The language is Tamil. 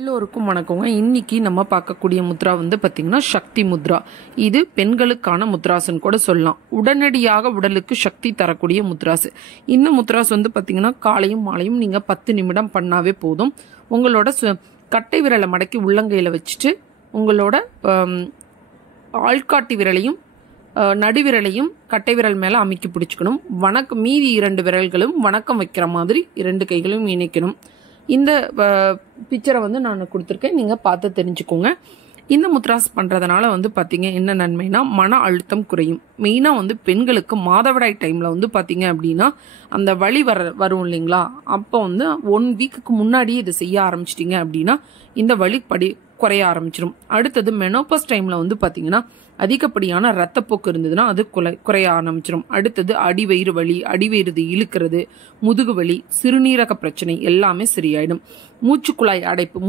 எல்லோருக்கும் வணக்கங்க. இன்னைக்கு நம்ம பார்க்கக்கூடிய முத்ரா வந்து பாத்தீங்கன்னா சக்தி முத்ரா. இது பெண்களுக்கான முத்ராஸ்ன்னு கூட சொல்லலாம். உடனடியாக உடலுக்கு சக்தி தரக்கூடிய முத்ராஸ். இந்த முத்ராஸ் வந்து பாத்தீங்கன்னா காலையும் மாலையும் நீங்க 10 நிமிடம் பண்ணாவே போதும். உங்களோட கட்டை விரலை மடக்கி உள்ளங்கையில வச்சுட்டு உங்களோட ஆள்காட்டி விரலையும் நடுவிரலையும் கட்டை விரல் மேல அமுக்கி பிடிச்சுக்கணும். மீதி 2 விரல்களும் வணக்கம் வைக்கிற மாதிரி 2 கைகளும் இணைக்கணும். இந்த பிக்சரை வந்து நான் கொடுத்துருக்கேன், நீங்க பார்த்து தெரிஞ்சுக்கோங்க. இந்த முத்ராஸ் பண்றதுனால வந்து பாத்தீங்க என்ன நன்மைனா மன அழுத்தம் குறையும். மெயினா வந்து பெண்களுக்கு மாதவிடாய் டைம்ல வந்து பாத்தீங்க அப்படின்னா அந்த வலி வரும் இல்லைங்களா, அப்போ வந்து 1 வீக்குக்கு முன்னாடியே இதை செய்ய ஆரம்பிச்சிட்டீங்க அப்படின்னா இந்த வலி குறைய ஆரம்பிச்சிடும். அடுத்தது மெனோபாஸ் டைம்ல வந்து பாத்தீங்கன்னா அதிகப்படியான ரத்தப்போக்கு இருந்ததுன்னா அது குறைய ஆரம்பிச்சிடும். அடுத்தது அடிவயிறு வலி, அடிவயிறு இழுக்கிறது, முதுகு வலி, சிறுநீரக பிரச்சனை எல்லாமே சரியாயிடும். மூச்சுக்குழாய் அடைப்பு,